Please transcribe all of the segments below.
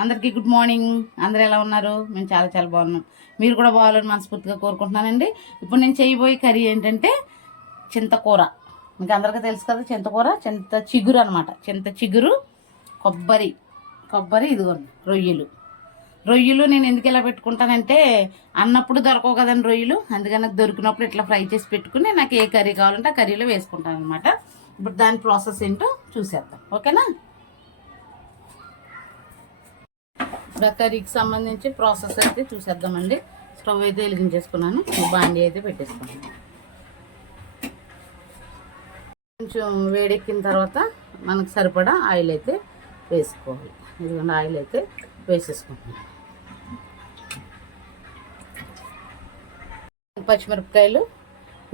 అందరికీ good morning. అందరూ ఎలా ఉన్నారు? మేము చాలా చాలా బాగున్నాం. మీరు కూడా బాగాలని మనస్ఫూర్తిగా కోరుకుంటున్నానండి. ఇప్పుడు నేను చేయబోయే కర్రీ ఏంటంటే చింతకూర. మీకు అందరికీ తెలుసు కదా, చింతకూర, చింత చిగురు అనమాట. చింత చిగురు, కొబ్బరి ఇదిగోండి, రొయ్యలు నేను ఎందుకు ఇలా పెట్టుకుంటానంటే అన్నప్పుడు దొరకవు కదండి రొయ్యలు. అందుకని నాకు దొరికినప్పుడు ఇట్లా ఫ్రై చేసి పెట్టుకుని నాకు ఏ కర్రీ కావాలంటే ఆ కర్రీలో వేసుకుంటాను అనమాట. ఇప్పుడు దాని ప్రాసెస్ ఏంటో చూసేద్దాం, ఓకేనా? ఇప్పుడు ఆ కర్రీకి సంబంధించి ప్రాసెస్ అయితే చూసేద్దామండి. స్టవ్ అయితే వెలిగించేసుకున్నాను, బాండీ అయితే పెట్టేసుకున్నాను. కొంచెం వేడెక్కిన తర్వాత మనకు సరిపడా ఆయిల్ అయితే వేసుకోవాలి. ఇదిగోండి, ఆయిల్ అయితే వేసేసుకుంటున్నాను. పచ్చిమిరపకాయలు,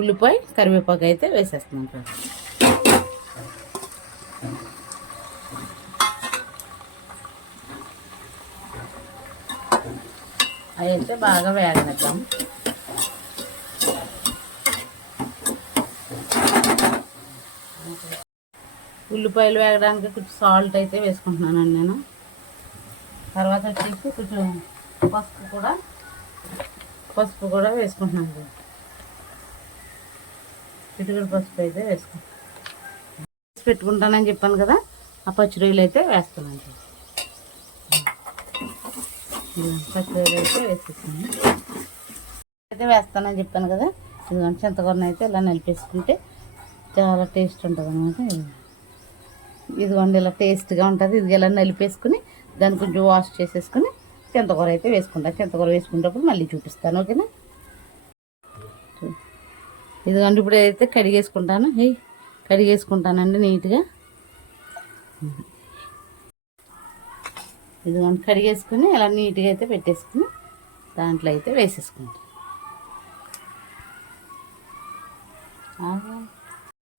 ఉల్లిపాయ, కరివేపాకు అయితే వేసేస్తున్నాను. అవి అయితే బాగా వేగనిద్దాం. ఉల్లిపాయలు వేగడానికి కొంచెం సాల్ట్ అయితే వేసుకుంటున్నానండి నేను. తర్వాత వచ్చేసి కొంచెం పసుపు కూడా వేసుకుంటున్నాను. చిటికెడు పసుపు అయితే పెట్టుకుంటానని చెప్పాను కదా, ఆ పచ్చిరొయ్యలు అయితే వేస్తున్నాను. పచ్చిరొయ్యలు అయితే వేసేస్తాను. అయితే వేస్తానని చెప్పాను కదా, ఇదిగోండి చింతకూరని అయితే ఇలా నలిపేసుకుంటే చాలా టేస్ట్ ఉంటుంది అన్నమాట. ఇదిగోండి ఇలా టేస్ట్గా ఉంటుంది. ఇది ఇలా నలిపేసుకుని దాన్ని కొంచెం వాష్ చేసేసుకుని చింతకూర అయితే వేసుకుంటాను. చింతకూర వేసుకునేటప్పుడు మళ్ళీ చూపిస్తాను, ఓకేనా? ఇదిగోండి ఇప్పుడు ఏదైతే కడిగేసుకుంటానండి నీట్గా. ఇదిగోండి కడిగేసుకుని ఇలా నీట్గా అయితే పెట్టేసుకుని దాంట్లో అయితే వేసేసుకుంటాం.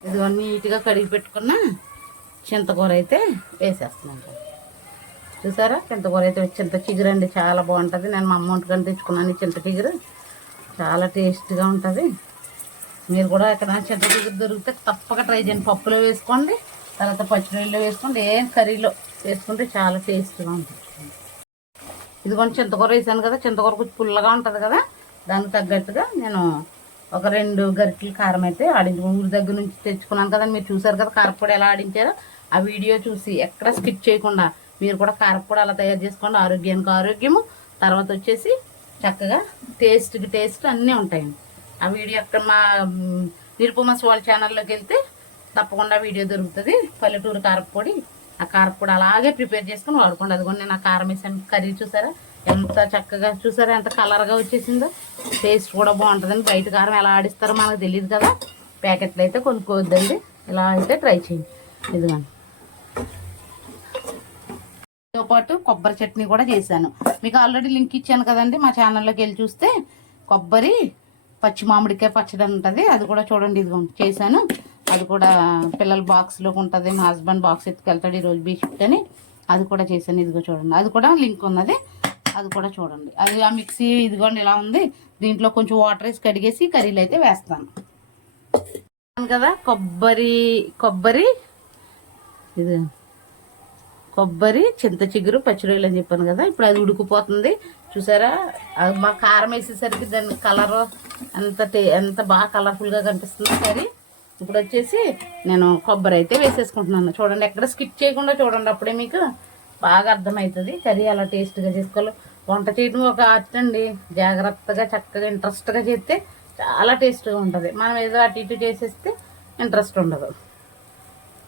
ఇదిగోండి నీట్గా కడిగి పెట్టుకున్న చింతకూర అయితే వేసేస్తున్నాను. చూసారా, చింతకూర అయితే చింత చిగురు అండి, చాలా బాగుంటుంది. నేను మా అమ్మ వంటకని తెచ్చుకున్నాను. చింత చిగురు చాలా టేస్ట్గా ఉంటుంది. మీరు కూడా ఎక్కడ చింత చిగురు దొరికితే తప్పక ట్రై చేయండి. పప్పులో వేసుకోండి, తర్వాత పచ్చిరొయ్యలో వేసుకోండి, ఏం కర్రీలో వేసుకుంటే చాలా టేస్ట్గా ఉంటుంది. ఇదిగోండి చింతకూర వేసాను కదా, చింతకూర కొంచెం పుల్లగా ఉంటుంది కదా, దానికి తగ్గట్టుగా నేను ఒక 2 గరిటెలు కారం అయితే ఊరి దగ్గర నుంచి తెచ్చుకున్నాను కదా. మీరు చూసారు కదా కారపొడి ఎలా ఆడించారో, ఆ వీడియో చూసి ఎక్కడ స్కిప్ చేయకుండా మీరు కూడా కారపొడి అలా తయారు చేసుకోండి. ఆరోగ్యానికి ఆరోగ్యము, తర్వాత వచ్చేసి చక్కగా టేస్ట్కి టేస్ట్ అన్నీ ఉంటాయండి. ఆ వీడియో అక్కడ మా నిరుపమ వాళ్ళ ఛానల్లోకి వెళ్తే తప్పకుండా వీడియో దొరుకుతుంది. పల్లెటూరు కారపొడి, ఆ కారపొడి అలాగే ప్రిపేర్ చేసుకుని వాడుకోండి. అదిగోండి నేను ఆ కారం వేసాను. కర్రీ చూసారా ఎంత చక్కగా, చూసారా ఎంత కలర్గా వచ్చేసిందో. టేస్ట్ కూడా బాగుంటుందండి. బయట కారం ఎలా ఆడిస్తారో మనకు తెలియదు కదా, ప్యాకెట్లు అయితే కొనుక్కోవద్దండి. ఇలా అయితే ట్రై చేయండి. ఇదిగోండి తో పాటు కొబ్బరి చట్నీ కూడా చేశాను. మీకు ఆల్రెడీ లింక్ ఇచ్చాను కదండి, మా ఛానల్లోకి వెళ్ళి చూస్తే కొబ్బరి పచ్చి మామిడికాయ పచ్చడి ఉంటుంది, అది కూడా చూడండి. ఇదిగోండి చేశాను. అది కూడా పిల్లల బాక్స్లోకి ఉంటుంది. మా హస్బెండ్ బాక్స్ ఎత్తుకెళ్తాడు ఈరోజు బీచ్ అని, అది కూడా చేశాను. ఇదిగో చూడండి, అది కూడా లింక్ ఉన్నది, అది కూడా చూడండి. అది ఆ మిక్సీ ఇదిగోండి ఇలా ఉంది. దీంట్లో కొంచెం వాటర్ వేసి కడిగేసి కర్రీలు అయితే వేస్తాను కదా. కొబ్బరి చింత చిగురు పచ్చిరొయ్యలు అని చెప్పాను కదా. ఇప్పుడు అది ఉడికిపోతుంది చూసారా. అది మా కారం వేసేసరికి దాని కలర్ ఎంత బాగా కలర్ఫుల్గా కనిపిస్తుంది కర్రీ. ఇప్పుడు వచ్చేసి నేను కొబ్బరి అయితే వేసేసుకుంటున్నాను. చూడండి, ఎక్కడ స్కిప్ చేయకుండా చూడండి, అప్పుడే మీకు బాగా అర్థమవుతుంది కర్రీ ఎలా టేస్ట్గా చేసుకోవాలి. వంట చేయడం ఒక ఆర్ట్ అండి. జాగ్రత్తగా చక్కగా ఇంట్రెస్ట్గా చేస్తే చాలా టేస్ట్గా ఉంటుంది. మనం ఏదో అటు ఇటు చేసేస్తే ఇంట్రెస్ట్ ఉండదు.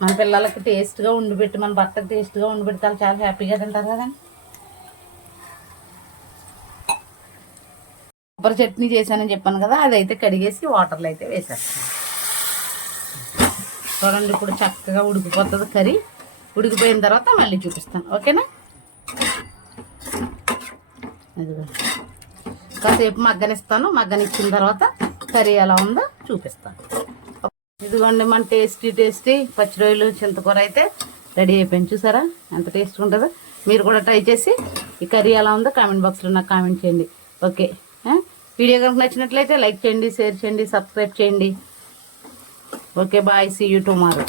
మన పిల్లలకి టేస్ట్గా ఉండిపెట్టి, మన భర్తకి టేస్ట్గా ఉండిపెడితే వాళ్ళు చాలా హ్యాపీగా తింటారు కదండి. కొబ్బరి చట్నీ చేశానని చెప్పాను కదా, అదైతే కడిగేసి వాటర్లో అయితే వేసేస్తాను. చూడండి ఇప్పుడు చక్కగా ఉడికిపోతుంది కర్రీ. ఉడికిపోయిన తర్వాత మళ్ళీ చూపిస్తాను, ఓకేనా? అదిగో కాసేపు మగ్గనిస్తాను. మగ్గనిచ్చిన తర్వాత కర్రీ ఎలా ఉందో చూపిస్తాను. ఇదిగోండి మన టేస్టీ పచ్చిరొయ్యలు చింతకూర అయితే రెడీ అయిపోయింది. చూసారా ఎంత టేస్ట్ ఉంటుందో. మీరు కూడా ట్రై చేసి ఈ కర్రీ ఎలా ఉందో కామెంట్ బాక్స్లో నాకు కామెంట్ చేయండి, ఓకే? వీడియో కనుక నచ్చినట్లయితే లైక్ చేయండి, షేర్ చేయండి, సబ్స్క్రైబ్ చేయండి. Okay, bye, see you tomorrow.